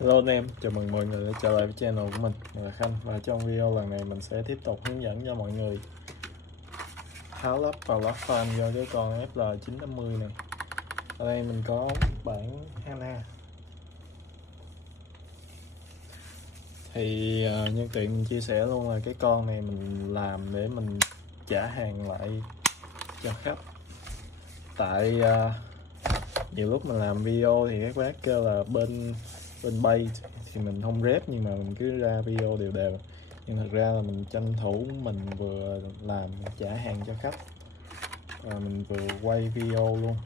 Hello anh em, chào mừng mọi người đã trở lại với channel của mình là Khanh. Và trong video lần này mình sẽ tiếp tục hướng dẫn cho mọi người tháo lắp vào lắp fan cho cái con FL980 này. Ở đây mình có bản Hana. Thì nhân tiện mình chia sẻ luôn là cái con này mình làm để mình trả hàng lại cho khách. Tại nhiều lúc mình làm video thì các bác kêu là bên bay thì mình không rep, nhưng mà mình cứ ra video đều đều. Nhưng thật ra là mình tranh thủ mình vừa làm trả hàng cho khách và mình vừa quay video luôn.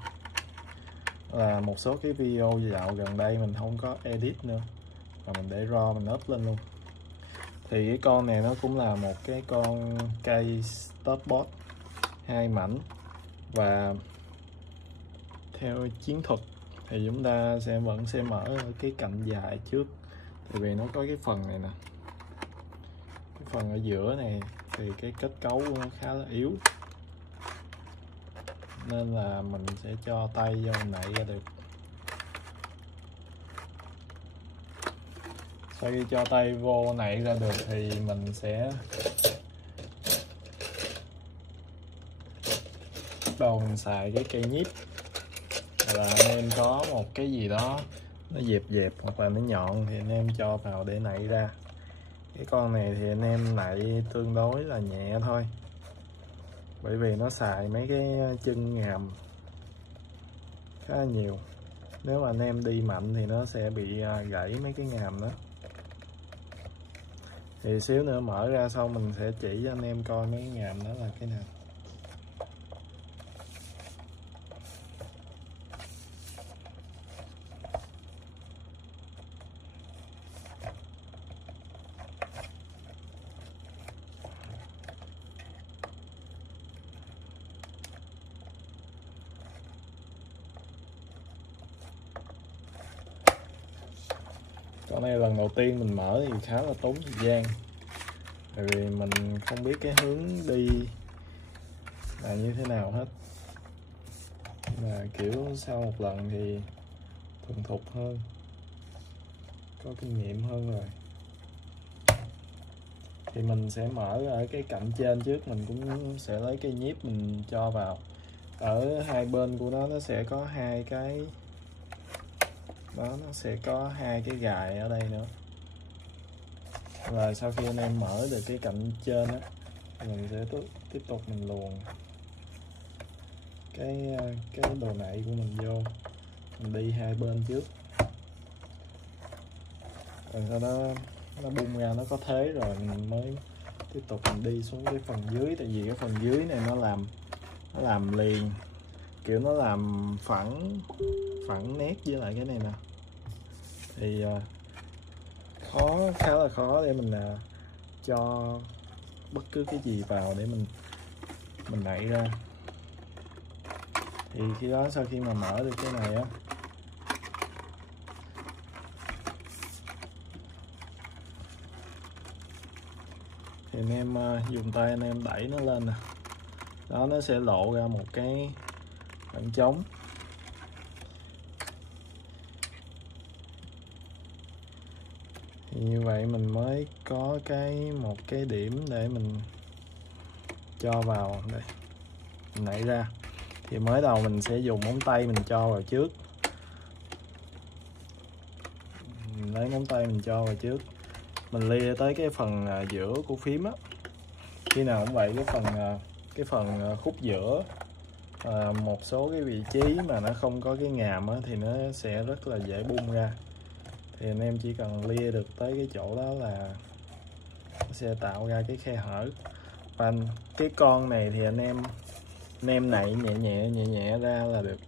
Là một số cái video dạo gần đây mình không có edit nữa và mình để raw mình up lên luôn. Thì cái con này nó cũng là một cái con cây stopboard 2 mảnh, và theo chiến thuật thì chúng ta vẫn sẽ mở ở cái cạnh dài trước, tại vì nó có cái phần này nè, cái phần ở giữa này thì cái kết cấu của nó khá là yếu, nên là mình sẽ cho tay vô nảy ra được. Sau khi cho tay vô nảy ra được thì mình sẽ bắt đầu mình xài cái cây nhíp. Là anh em có một cái gì đó nó dẹp hoặc là nó nhọn thì anh em cho vào để nảy ra. Cái con này thì anh em nảy tương đối là nhẹ thôi, bởi vì nó xài mấy cái chân ngàm khá là nhiều. Nếu mà anh em đi mạnh thì nó sẽ bị gãy mấy cái ngàm đó. Thì xíu nữa mở ra xong mình sẽ chỉ cho anh em coi mấy cái ngàm đó là cái nào. Con này lần đầu tiên mình mở thì khá là tốn thời gian, tại vì mình không biết cái hướng đi là như thế nào hết. Mà kiểu sau một lần thì thuần thục hơn, có kinh nghiệm hơn rồi. Thì mình sẽ mở ở cái cạnh trên trước, mình cũng sẽ lấy cây nhíp mình cho vào. Ở hai bên của nó sẽ có hai cái đó, nó sẽ có hai cái gài ở đây nữa. Và sau khi anh em mở được cái cạnh trên á, mình sẽ tiếp tục mình luồn cái đồ nạy của mình vô, mình đi hai bên trước, rồi sau đó nó bung ra, nó có thế rồi mình mới tiếp tục mình đi xuống cái phần dưới. Tại vì cái phần dưới này nó làm liền, kiểu nó làm phẳng nét với lại cái này nè, thì khá là khó để mình cho bất cứ cái gì vào để mình nảy ra. Thì khi đó sau khi mà mở được cái này á, thì anh em dùng tay anh em đẩy nó lên nè, đó nó sẽ lộ ra một cái khoảng trống. Thì như vậy mình mới có một cái điểm để mình cho vào đây, mình nảy ra. Thì mới đầu mình sẽ dùng móng tay mình cho vào trước, mình lấy móng tay mình cho vào trước, mình lia tới cái phần giữa của phím á. Khi nào cũng vậy, cái phần khúc giữa một số cái vị trí mà nó không có cái ngàm á, thì nó sẽ rất là dễ bung ra. Thì anh em chỉ cần lia được tới cái chỗ đó là nó sẽ tạo ra cái khe hở. Và cái con này thì anh em nạy nhẹ ra là được.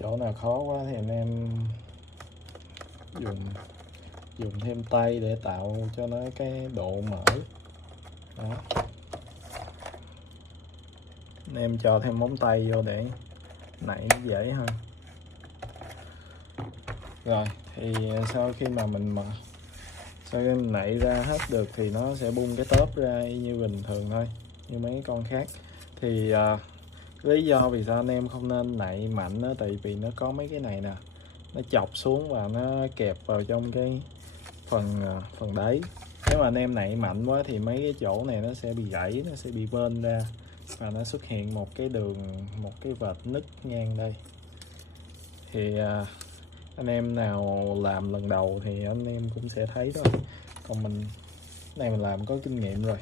Chỗ nào khó quá thì anh em dùng thêm tay để tạo cho nó cái độ mở đó. Anh em cho thêm móng tay vô để nảy nó dễ hơn. Rồi thì sau khi mà mình nảy ra hết được thì nó sẽ bung cái tớp ra y như bình thường thôi, như mấy con khác. Thì lý do vì sao anh em không nên nảy mạnh đó, tại vì nó có mấy cái này nè, nó chọc xuống và nó kẹp vào trong cái phần đáy. Nếu mà anh em nảy mạnh quá thì mấy cái chỗ này nó sẽ bị gãy, nó sẽ bị vên ra và nó xuất hiện một cái vệt nứt ngang đây. Thì anh em nào làm lần đầu thì anh em cũng sẽ thấy thôi, còn mình này mình làm có kinh nghiệm rồi.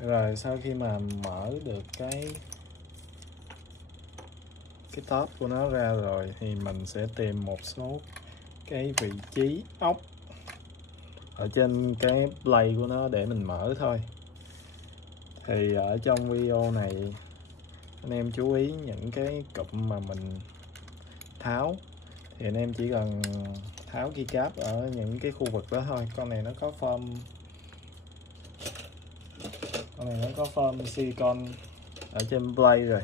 Rồi sau khi mà mở được cái top của nó ra rồi thì mình sẽ tìm một số cái vị trí ốc ở trên cái blade của nó để mình mở thôi. Thì ở trong video này anh em chú ý những cái cụm mà mình tháo, thì anh em chỉ cần tháo keycap ở những cái khu vực đó thôi. Con này nó có foam silicon ở trên blade rồi,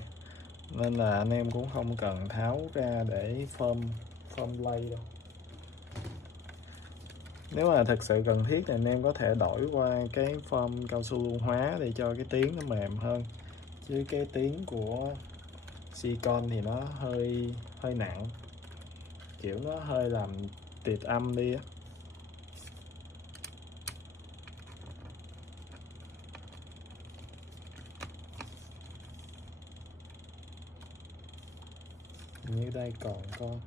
nên là anh em cũng không cần tháo ra để foam blade đâu. Nếu mà thật sự cần thiết thì anh em có thể đổi qua cái foam cao su lưu hóa để cho cái tiếng nó mềm hơn, chứ cái tiếng của silicon thì nó hơi nặng, kiểu nó hơi làm tiệt âm đi á. Như đây còn con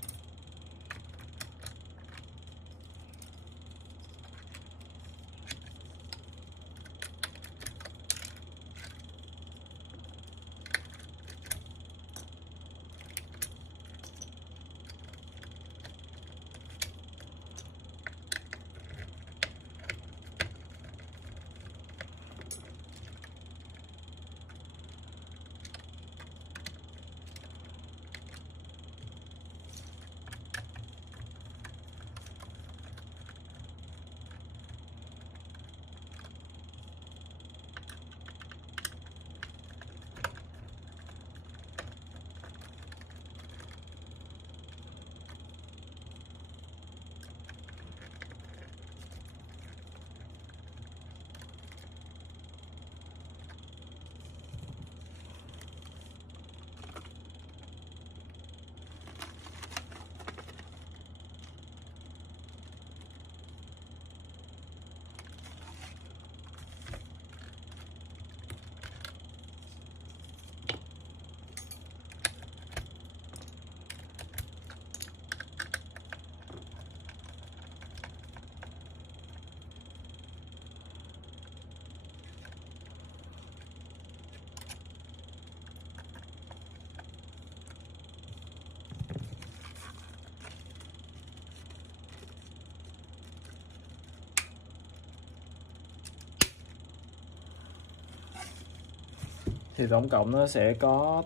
thì tổng cộng nó sẽ có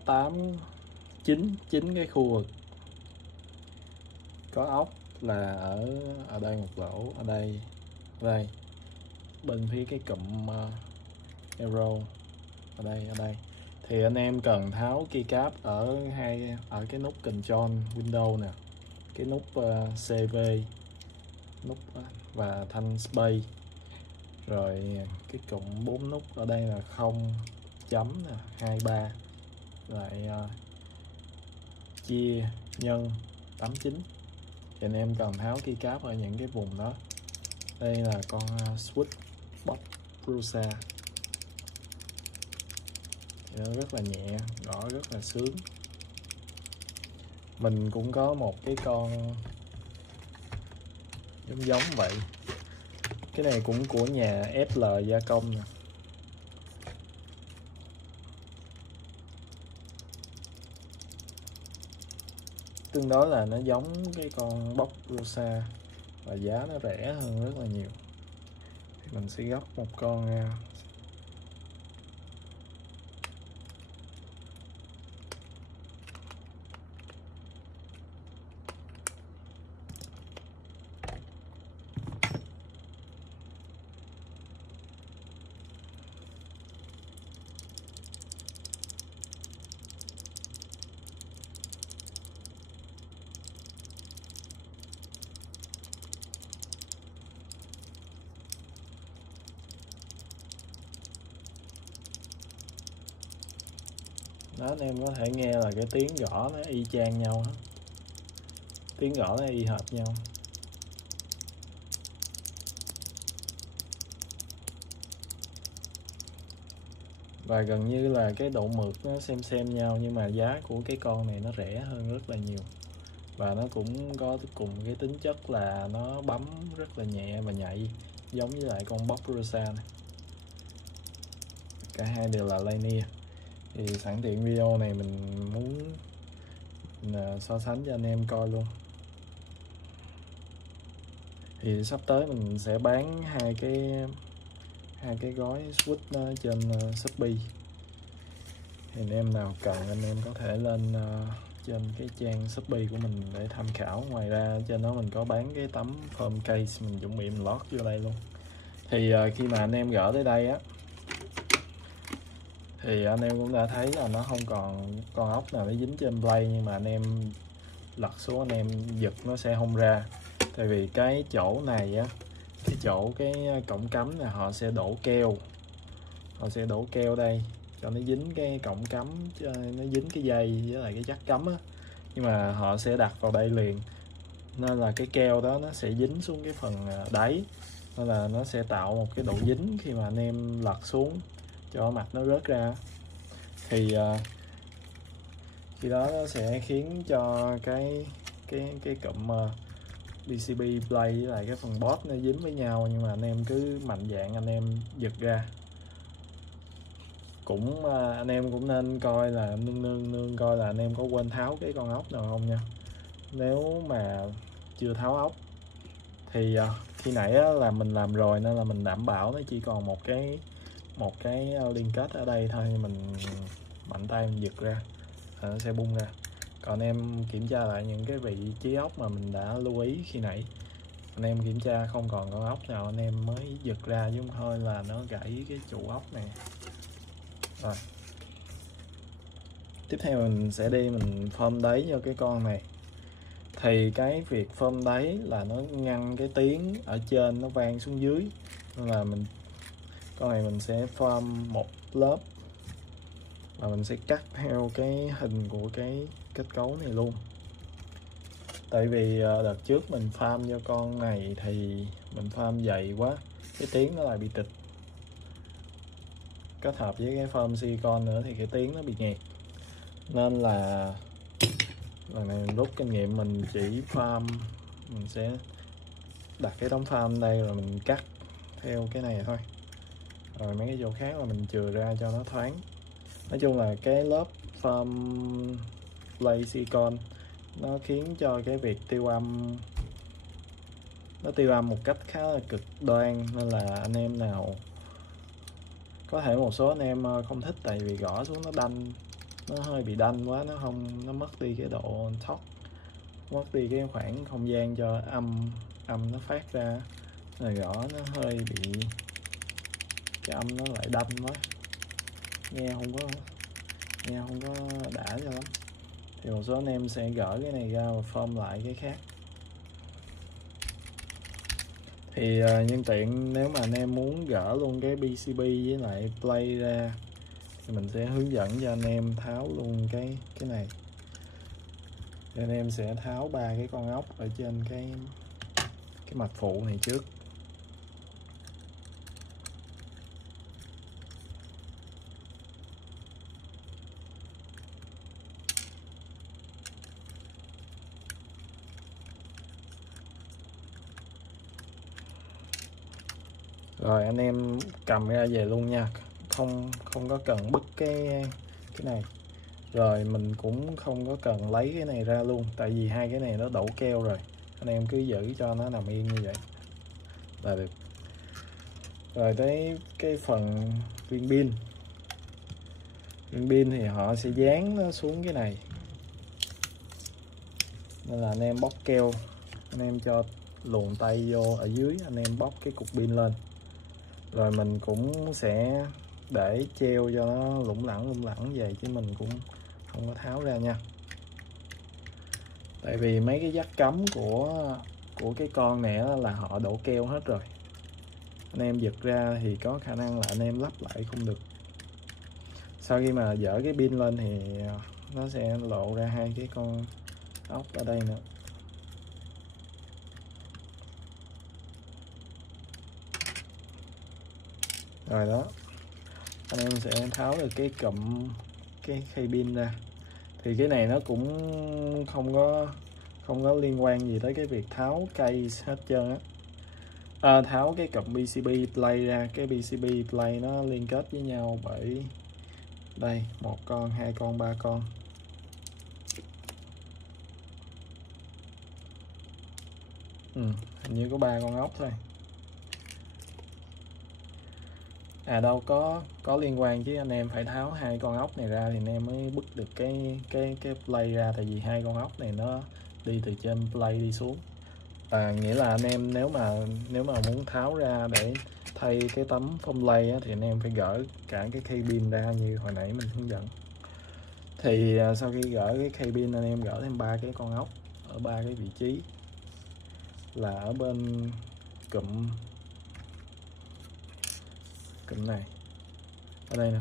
9 cái khu vực. Có ốc là ở đây một lỗ, ở đây bên phía cái cụm arrow, ở đây thì anh em cần tháo keycap ở cái nút control window nè, cái nút CV, nút và thanh space, rồi cái cụm 4 nút ở đây là 0 chấm nè, 2 3, lại chia nhân 89. Thì anh em cần tháo keycap ở những cái vùng đó. Đây là con switch box Prusa, thì nó rất là nhẹ, gõ rất là sướng. Mình cũng có một cái con giống vậy, cái này cũng của nhà FL gia công nè. Tương đối là nó giống cái con box Prusa và giá nó rẻ hơn rất là nhiều. Thì mình sẽ gấp một con đó, anh em có thể nghe là cái tiếng gõ nó y chang nhau hết, tiếng gõ nó y hệt nhau. Và gần như là cái độ mượt nó xem nhau, nhưng mà giá của cái con này nó rẻ hơn rất là nhiều. Và nó cũng có cùng cái tính chất là nó bấm rất là nhẹ và nhạy, giống với lại con Boss Rosa này. Cả hai đều là Lanier. Thì sẵn tiện video này mình muốn so sánh cho anh em coi luôn. Thì sắp tới mình sẽ bán hai cái gói switch trên Shopee. Thì anh em nào cần anh em có thể lên trên cái trang Shopee của mình để tham khảo. Ngoài ra trên đó mình có bán cái tấm foam case, mình chuẩn bị mình lót vô đây luôn. Thì khi mà anh em gỡ tới đây á, thì anh em cũng đã thấy là nó không còn con ốc nào nó dính trên play, nhưng mà anh em lật xuống anh em giật nó sẽ không ra. Tại vì cái chỗ này á, cái chỗ cái cổng cắm này họ sẽ đổ keo, đây cho nó dính cái cổng cắm, cho nó dính cái dây với lại cái jack cắm á, nhưng mà họ sẽ đặt vào đây liền, nên là cái keo đó nó sẽ dính xuống cái phần đáy, nên là nó sẽ tạo một cái độ dính khi mà anh em lật xuống cho mặt nó rớt ra. Thì khi đó nó sẽ khiến cho cái cụm PCB play với lại cái phần board nó dính với nhau, nhưng mà anh em cứ mạnh dạn anh em giật ra. Cũng anh em cũng nên coi là nương coi là anh em có quên tháo cái con ốc nào không nha. Nếu mà chưa tháo ốc thì khi nãy là mình làm rồi, nên là mình đảm bảo nó chỉ còn một cái liên kết ở đây thôi, mình mạnh tay mình giật ra nó sẽ bung ra. Còn em kiểm tra lại những cái vị trí ốc mà mình đã lưu ý khi nãy, anh em kiểm tra không còn con ốc nào anh em mới giật ra, chứ không thôi là nó gãy cái trụ ốc này. Rồi tiếp theo mình sẽ đi mình phơm đáy cho cái con này. Thì cái việc phơm đáy là nó ngăn cái tiếng ở trên nó vang xuống dưới, nên là con này mình sẽ phơm một lớp và mình sẽ cắt theo cái hình của cái kết cấu này luôn. Tại vì đợt trước mình farm cho con này thì mình farm dày quá, cái tiếng nó lại bị tịch, kết hợp với cái foam silicon nữa thì cái tiếng nó bị nghẹt. Nên là lần này mình rút kinh nghiệm, mình chỉ farm, mình sẽ đặt cái tấm farm đây rồi mình cắt theo cái này thôi, rồi mấy cái chỗ khác là mình chừa ra cho nó thoáng. Nói chung là cái lớp foam play silicon nó khiến cho cái việc tiêu âm, nó tiêu âm một cách khá là cực đoan, nên là anh em nào có thể một số anh em không thích, tại vì gõ xuống nó đanh, nó hơi bị đanh quá, nó mất đi cái độ thoát, mất đi cái khoảng không gian cho âm nó phát ra, rồi gõ nó hơi bị, cái âm nó lại đanh quá, nghe không có đã cho lắm. Thì một số anh em sẽ gỡ cái này ra và form lại cái khác. Thì nhân tiện nếu mà anh em muốn gỡ luôn cái PCB với lại play ra thì mình sẽ hướng dẫn cho anh em tháo luôn cái này. Thì anh em sẽ tháo 3 cái con ốc ở trên cái mặt phụ này trước. Rồi anh em cầm ra về luôn nha, không có cần bứt cái này. Rồi mình cũng không có cần lấy cái này ra luôn, tại vì hai cái này nó đổ keo rồi, anh em cứ giữ cho nó nằm yên như vậy là được. Rồi tới cái phần viên pin thì họ sẽ dán nó xuống cái này, nên là anh em bóc keo, anh em cho luồn tay vô ở dưới, anh em bóc cái cục pin lên. Rồi mình cũng sẽ để treo cho nó lủng lẳng vậy, chứ mình cũng không có tháo ra nha. Tại vì mấy cái jack cắm của cái con này là họ đổ keo hết rồi, anh em giật ra thì có khả năng là anh em lắp lại không được. sau khi mà dỡ cái pin lên thì nó sẽ lộ ra hai cái con ốc ở đây nữa. Rồi đó, anh em sẽ tháo được cái cụm cái khay pin ra. Thì cái này nó cũng không có liên quan gì tới cái việc tháo cây hết trơn á. Tháo cái cụm PCB plate ra, cái PCB plate nó liên kết với nhau bởi đây, 1 con, 2 con, 3 con. Hình như có 3 con ốc thôi. Đâu có liên quan chứ, anh em phải tháo 2 con ốc này ra thì anh em mới bứt được cái plate ra, tại vì 2 con ốc này nó đi từ trên plate đi xuống. Nghĩa là anh em nếu mà muốn tháo ra để thay cái tấm phông plate á, thì anh em phải gỡ cả cái khay pin ra như hồi nãy mình hướng dẫn. Thì sau khi gỡ cái khay pin, anh em gỡ thêm 3 cái con ốc ở 3 cái vị trí, là ở bên cụm này, ở đây nè.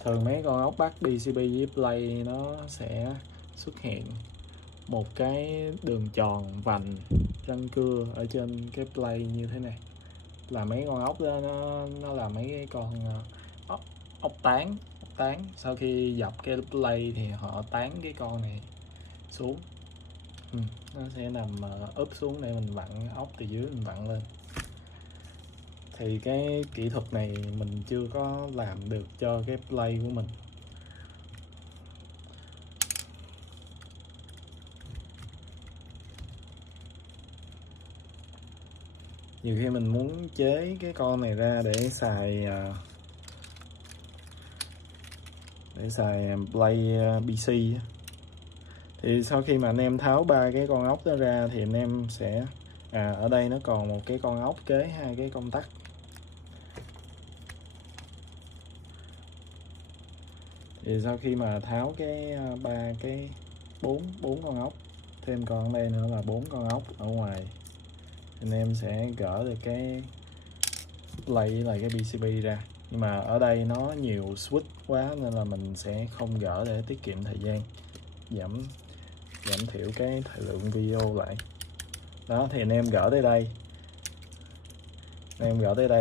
Thường mấy con ốc bắt PCB với plate nó sẽ xuất hiện một cái đường tròn vành răng cưa ở trên cái plate như thế này, là mấy con ốc đó nó là mấy cái con ốc tán. Sau khi dập cái plate thì họ tán cái con này xuống. Nó sẽ nằm úp xuống để mình vặn ốc từ dưới mình vặn lên. Thì cái kỹ thuật này mình chưa có làm được cho cái plate của mình. Nhiều khi mình muốn chế cái con này ra để xài plate PC. Thì sau khi mà anh em tháo 3 cái con ốc đó ra thì anh em sẽ ở đây nó còn một cái con ốc kế 2 cái công tắc. Thì sau khi mà tháo cái 4 con ốc, thêm con đây nữa là 4 con ốc ở ngoài, anh em sẽ gỡ được cái plate với lại cái PCB ra. Nhưng mà ở đây nó nhiều switch quá nên là mình sẽ không gỡ để tiết kiệm thời gian, giảm thiểu cái thời lượng video lại. Đó, thì anh em gỡ tới đây.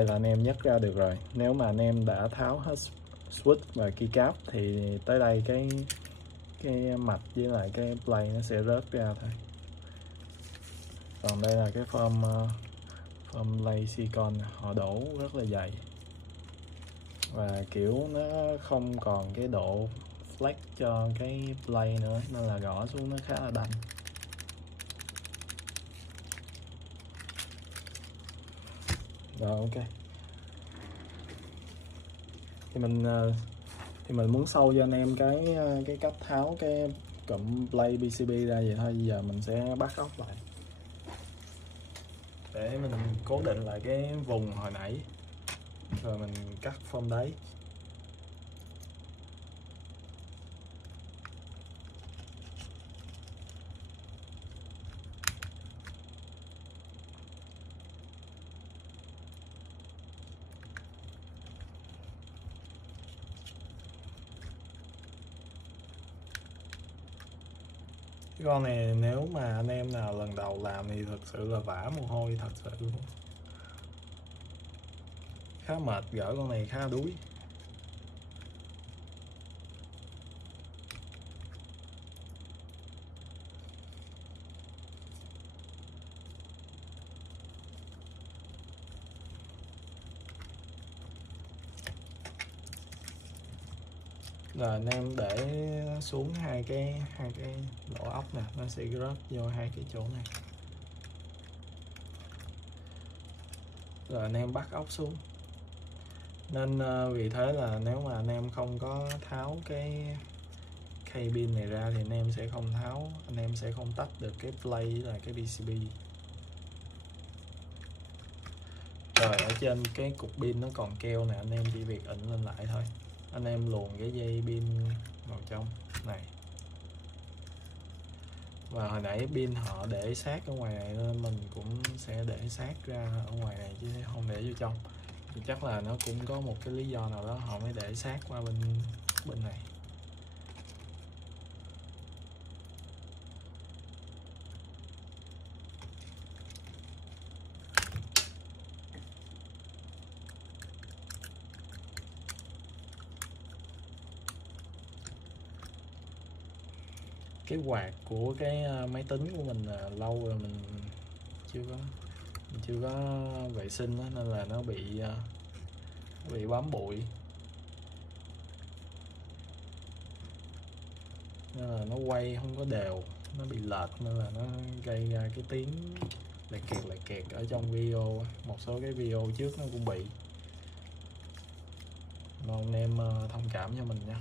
Là anh em nhấc ra được rồi. Nếu mà anh em đã tháo hết switch và keycap thì tới đây cái mạch với lại cái plate nó sẽ rớt ra thôi. Còn đây là cái form plate silicon, họ đổ rất là dày và kiểu nó không còn cái độ flex cho cái plate nữa, nên là gõ xuống nó khá là đanh. Rồi, ok. Thì mình muốn sâu cho anh em cái cách tháo cái cụm plate PCB ra vậy thôi. Bây giờ mình sẽ bắt ốc lại để mình cố định lại cái vùng hồi nãy, rồi mình cắt phông đáy. Cái con này nếu mà anh em nào lần đầu làm thì thật sự là vã mồ hôi thật sự luôn. Khá mệt, gỡ con này khá đuối. Rồi anh em để xuống hai cái lỗ ốc nè, nó sẽ rớt vô hai cái chỗ này. Rồi anh em bắt ốc xuống. Nên vì thế là nếu mà anh em không có tháo cái khay pin này ra thì anh em sẽ không tách được cái plate với lại cái PCB. Rồi ở trên cái cục pin nó còn keo nè, anh em chỉ việc ịnh lên lại thôi. Anh em luồn cái dây pin vào trong này. Và hồi nãy pin họ để sát ở ngoài này nên mình cũng sẽ để sát ra ở ngoài này chứ không để vô trong. thì chắc là nó cũng có một cái lý do nào đó họ mới để sát qua bên này. Cái quạt của cái máy tính của mình lâu rồi mình chưa có vệ sinh đó, nên là nó bị bám bụi, nên là nó quay không có đều, nó bị lệch, nên là nó gây ra cái tiếng lẹt kẹt ở trong video. Một số cái video trước nó cũng bị, mong anh em thông cảm cho mình nha.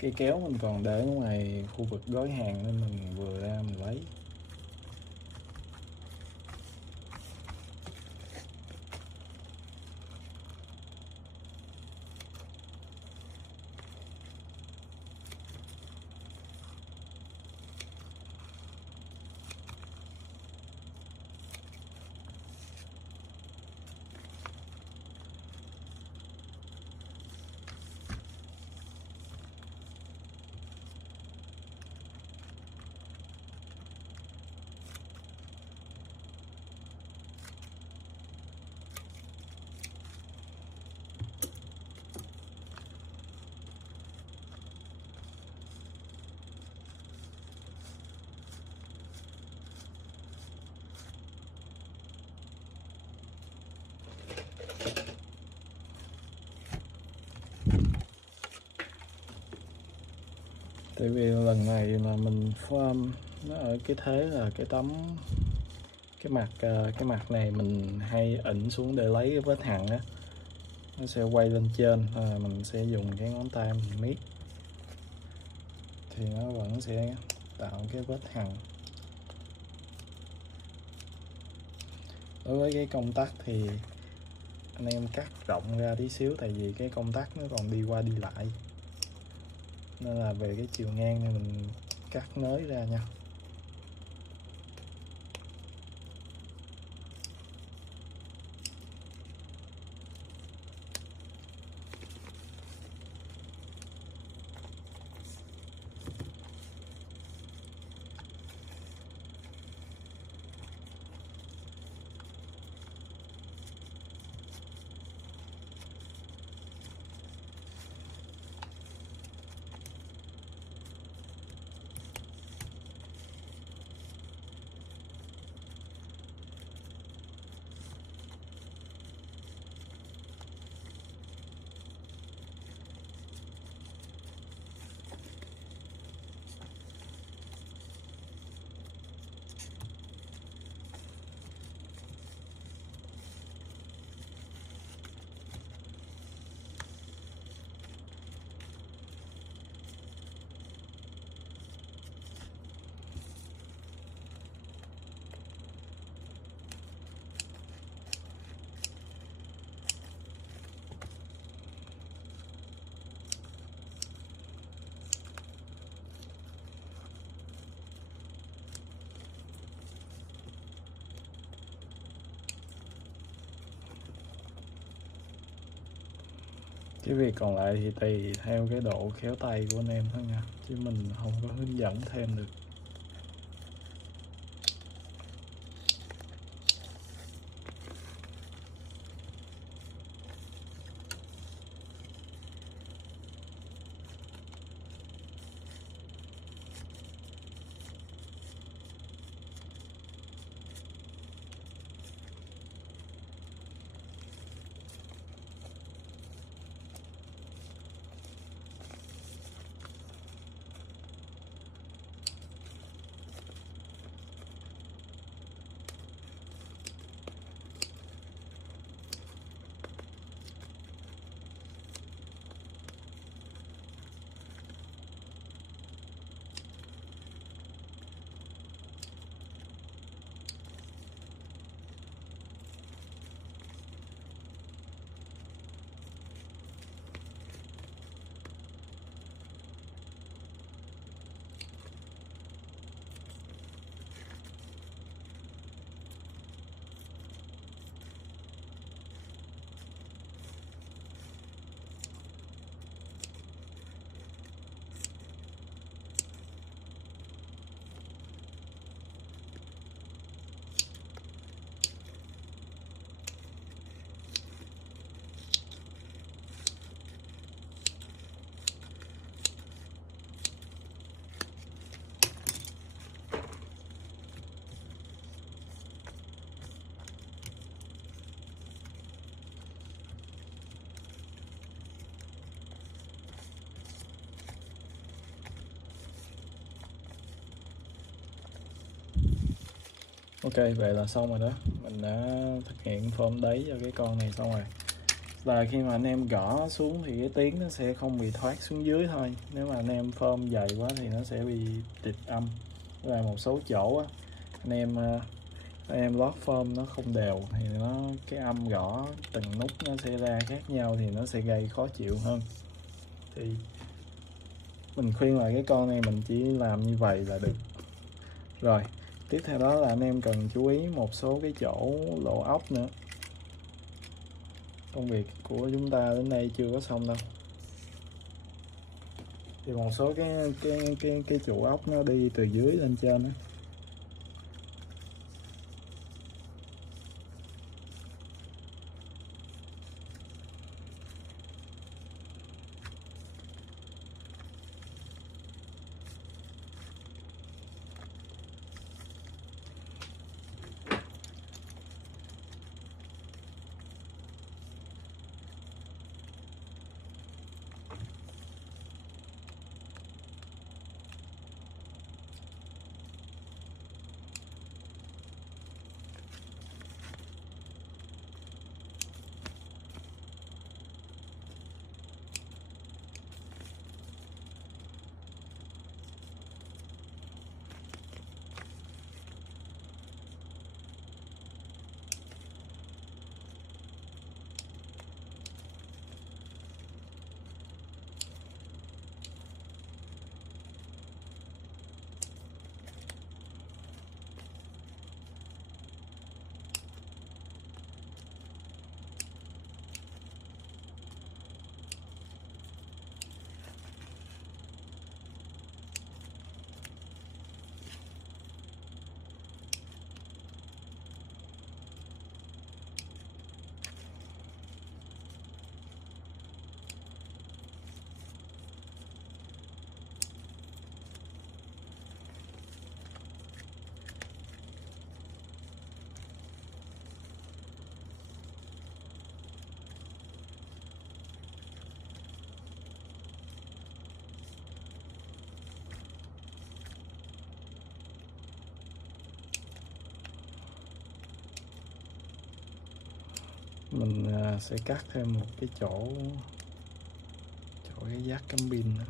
Cây kéo mình còn để ở ngoài khu vực gói hàng nên mình vừa ra mình lấy. Tại vì lần này là mình form nó ở cái thế là cái mặt này mình hay ỉnh xuống để lấy cái vết hằn á, nó sẽ quay lên trên, mình sẽ dùng cái ngón tay mình miết thì nó vẫn sẽ tạo cái vết hằn. Đối với cái công tắc thì anh em cắt rộng ra tí xíu, tại vì cái công tắc nó còn đi qua đi lại, nên là về cái chiều ngang thì mình cắt nới ra nha. Cái việc còn lại thì tùy theo cái độ khéo tay của anh em thôi nha, chứ mình không có hướng dẫn thêm được. Ok, vậy là xong rồi đó. Mình đã thực hiện form đáy cho cái con này xong rồi. Và khi mà anh em gõ xuống thì cái tiếng nó sẽ không bị thoát xuống dưới thôi. Nếu mà anh em form dày quá thì nó sẽ bị tịt âm. Và một số chỗ á, anh em lót form nó không đều thì cái âm gõ từng nút nó sẽ ra khác nhau thì nó sẽ gây khó chịu hơn. Thì mình khuyên là cái con này mình chỉ làm như vậy là được. Rồi, tiếp theo đó là anh em cần chú ý một số cái chỗ lỗ ốc nữa. Công việc của chúng ta đến đây chưa có xong đâu. Thì một số cái trụ ốc nó đi từ dưới lên trên đó. Mình sẽ cắt thêm một cái chỗ cái jack cắm pin nữa.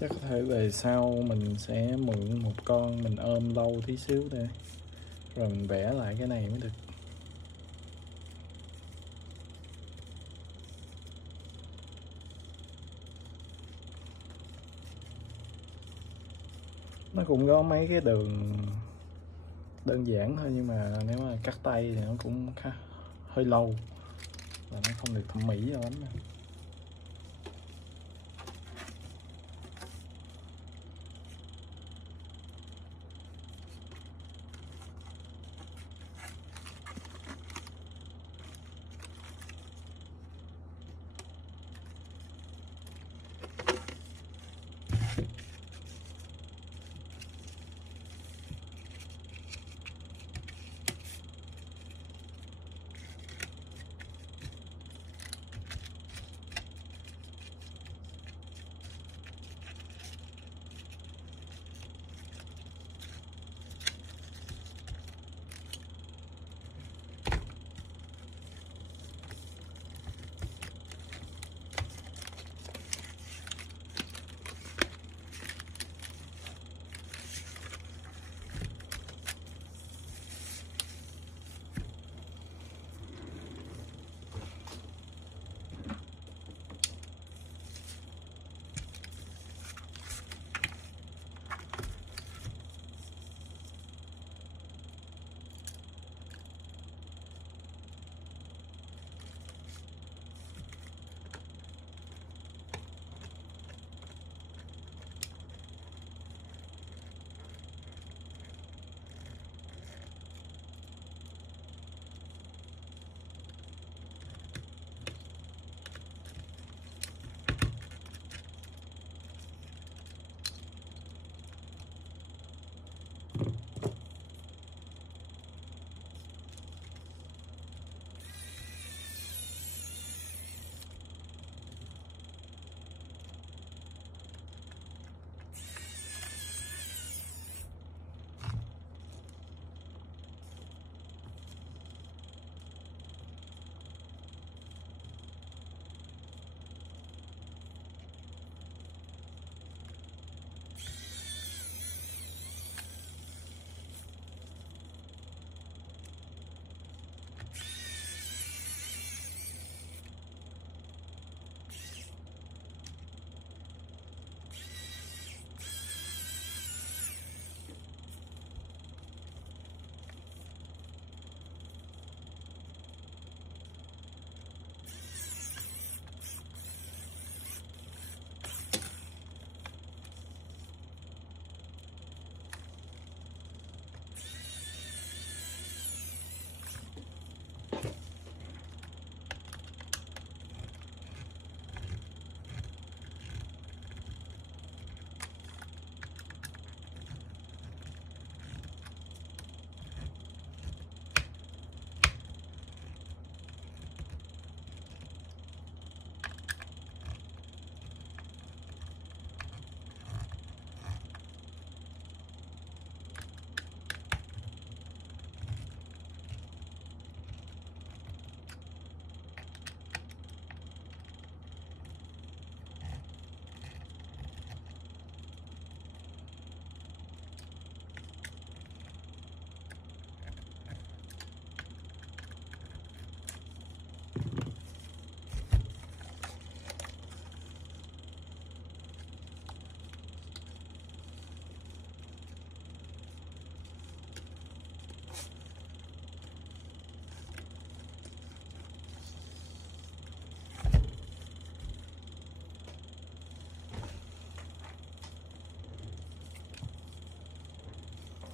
Chắc có thể về sau mình sẽ mượn một con mình ôm lâu tí xíu để rồi mình vẽ lại cái này mới được. Nó cũng có mấy cái đường đơn giản thôi, nhưng mà nếu mà cắt tay thì nó cũng hơi lâu và nó không được thẩm mỹ cho lắm.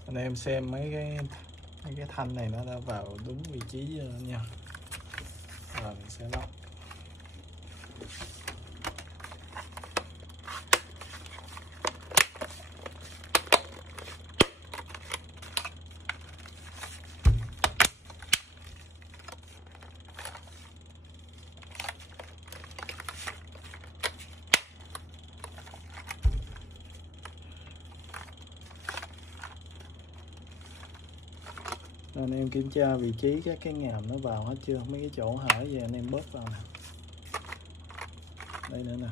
Anh em xem mấy cái thanh này nó đã vào đúng vị trí nha. Rồi mình sẽ lắp. Anh em kiểm tra vị trí các cái ngàm nó vào hết chưa, mấy cái chỗ hở về anh em bóp vào nè, đây nữa nè.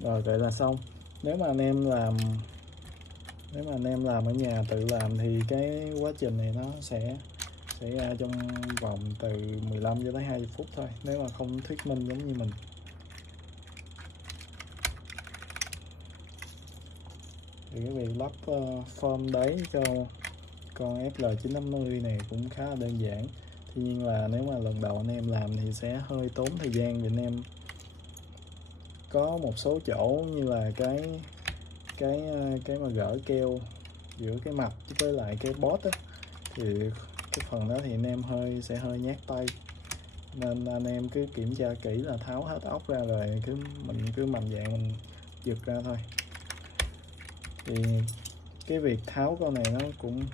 Rồi vậy là xong. Nếu mà anh em làm ở nhà tự làm thì cái quá trình này nó sẽ xảy ra trong vòng từ 15 cho tới 20 phút thôi, nếu mà không thuyết minh giống như mình. Thì cái việc lắp form đáy cho con FL950 này cũng khá là đơn giản. Tuy nhiên là nếu mà lần đầu anh em làm thì sẽ hơi tốn thời gian, vì anh em có một số chỗ như là cái mà gỡ keo giữa cái mặt với lại cái bốt á, thì cái phần đó thì anh em sẽ hơi nhát tay, nên anh em cứ kiểm tra kỹ là tháo hết ốc ra rồi mình cứ mạnh dạn mình giật ra thôi. Thì cái việc tháo con này nó cũng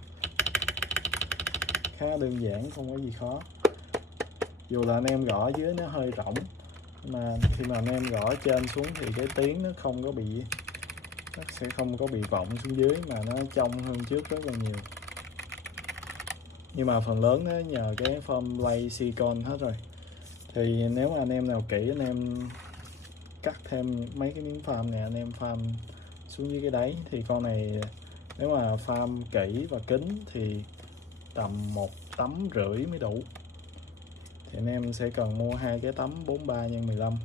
khá đơn giản, không có gì khó. Dù là anh em gõ dưới nó hơi rỗng, mà khi mà anh em gõ trên xuống thì cái tiếng nó sẽ không có bị vọng xuống dưới, mà nó trong hơn trước rất là nhiều. Nhưng mà phần lớn nó nhờ cái form lay silicon hết rồi. Thì nếu mà anh em nào kỹ, anh em cắt thêm mấy cái miếng pham này, anh em pham xuống dưới cái đáy, thì con này nếu mà pham kỹ và kín thì tầm 1,5 tấm mới đủ. Thì anh em sẽ cần mua 2 cái tấm 43x15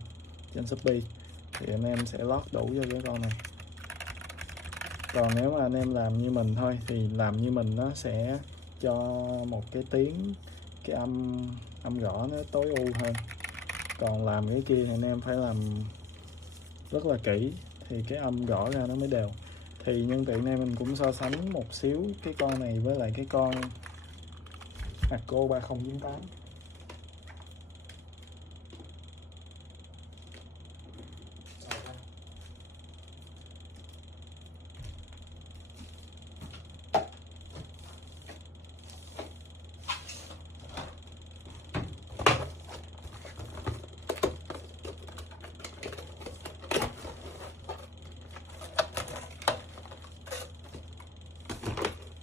trên Shopee, thì anh em sẽ lót đủ cho cái con này. Còn nếu mà anh em làm như mình thôi, thì làm như mình nó sẽ cho một cái tiếng, cái âm gõ nó tối ưu hơn. Còn làm cái kia thì anh em phải làm rất là kỹ thì cái âm gõ ra nó mới đều. Thì nhân tiện này mình cũng so sánh một xíu cái con này với lại cái con Akko 3098.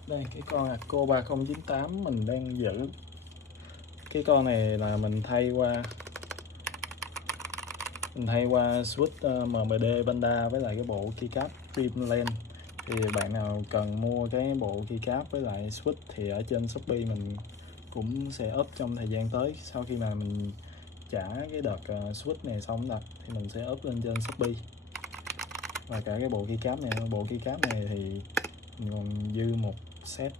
Đây, cái con Akko 3098 mình đang giữ. Cái con này là mình thay qua switch MBD Panda với lại cái bộ keycap trim len. Thì bạn nào cần mua cái bộ keycap với lại switch thì ở trên Shopee mình cũng sẽ up trong thời gian tới. Sau khi mà mình trả cái đợt switch này xong rồi thì mình sẽ up lên trên Shopee. Và cả cái bộ keycap này, thì mình còn dư một set.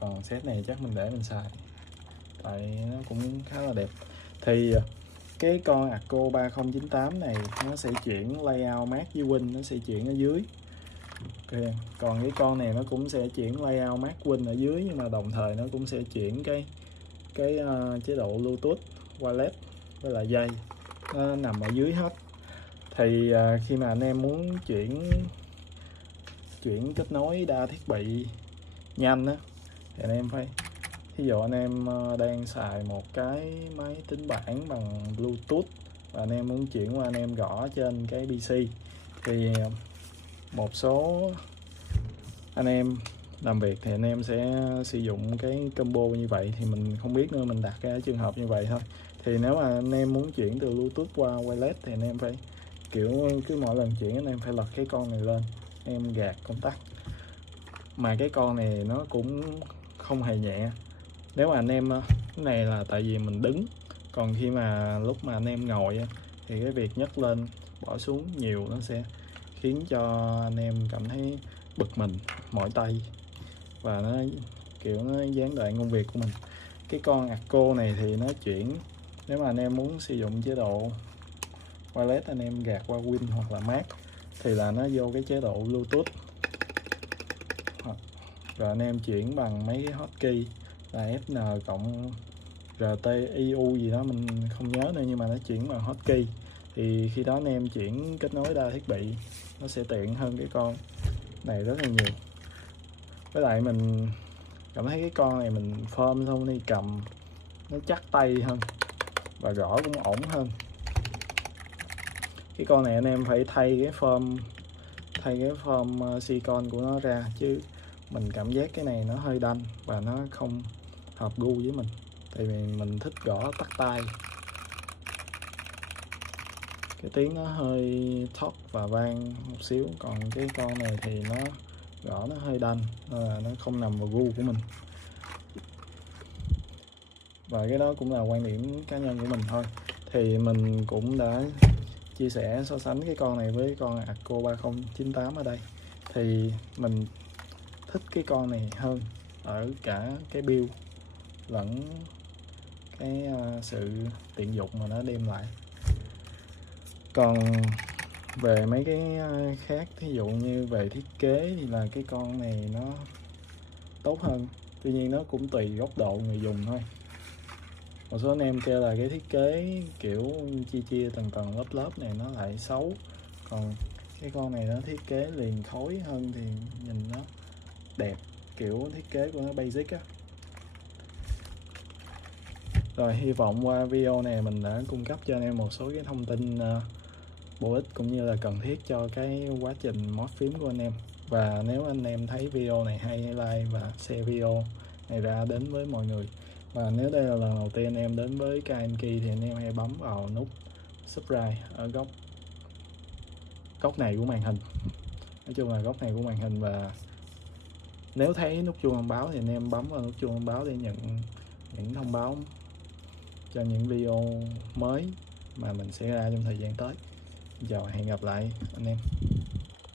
Còn set này chắc mình để mình xài, tại nó cũng khá là đẹp. Thì cái con Akko 3098 này nó sẽ chuyển layout mát với win, nó sẽ chuyển ở dưới. Okay. Còn cái con này nó cũng sẽ chuyển layout mát win ở dưới, nhưng mà đồng thời nó cũng sẽ chuyển cái chế độ Bluetooth, wireless với lại dây, nó nằm ở dưới hết. Thì khi mà anh em muốn chuyển kết nối đa thiết bị nhanh á, thì anh em phải, ví dụ anh em đang xài một cái máy tính bảng bằng Bluetooth và anh em muốn chuyển qua anh em gõ trên cái PC, thì một số anh em làm việc thì anh em sẽ sử dụng cái combo như vậy. Thì mình không biết nữa, mình đặt cái trường hợp như vậy thôi. Thì nếu mà anh em muốn chuyển từ Bluetooth qua wireless thì anh em phải cứ mỗi lần chuyển anh em phải lật cái con này lên, em gạt công tắc. Mà cái con này nó cũng không hề nhẹ. Nếu mà anh em, cái này là tại vì mình đứng, còn khi mà lúc mà anh em ngồi thì cái việc nhấc lên bỏ xuống nhiều nó sẽ khiến cho anh em cảm thấy bực mình, mỏi tay, và nó kiểu nó gián đoạn công việc của mình. Cái con Akko này thì nó chuyển, nếu mà anh em muốn sử dụng chế độ wireless, anh em gạt qua Win hoặc là Mac, thì là nó vô cái chế độ Bluetooth, rồi anh em chuyển bằng mấy cái hotkey là FN cộng RTIU gì đó mình không nhớ nữa, nhưng mà nó chuyển bằng hotkey. Thì khi đó anh em chuyển kết nối đa thiết bị nó sẽ tiện hơn cái con này rất là nhiều. Với lại mình cảm thấy cái con này mình phơm xong đi cầm nó chắc tay hơn và gõ cũng ổn hơn. Cái con này anh em phải thay cái phơm silicon của nó ra, chứ mình cảm giác cái này nó hơi đanh và nó không hợp gu với mình, tại vì mình thích gõ tắt tay. cái tiếng nó hơi thót và vang một xíu, còn cái con này thì nó gõ nó hơi đanh nên là nó không nằm vào gu của mình. Và cái đó cũng là quan điểm cá nhân của mình thôi. Thì mình cũng đã chia sẻ so sánh cái con này với con Arco 3098 ở đây. Thì mình thích cái con này hơn ở cả cái build lẫn cái sự tiện dụng mà nó đem lại. Còn về mấy cái khác, thí dụ như về thiết kế thì là cái con này nó tốt hơn. Tuy nhiên nó cũng tùy góc độ người dùng thôi. Một số anh em kêu là cái thiết kế kiểu chia tầng lớp này nó lại xấu, còn cái con này nó thiết kế liền khối hơn thì nhìn nó đẹp, kiểu thiết kế của nó basic á. Rồi, hy vọng qua video này mình đã cung cấp cho anh em một số cái thông tin bổ ích cũng như là cần thiết cho cái quá trình mod phím của anh em. Và nếu anh em thấy video này hay, hãy like và share video này ra đến với mọi người. Và nếu đây là lần đầu tiên anh em đến với KMK thì anh em hãy bấm vào nút subscribe ở góc này của màn hình. Nói chung là góc này của màn hình, và nếu thấy nút chuông thông báo thì anh em bấm vào nút chuông thông báo để nhận những thông báo cho những video mới mà mình sẽ ra trong thời gian tới. Chào, hẹn gặp lại anh em.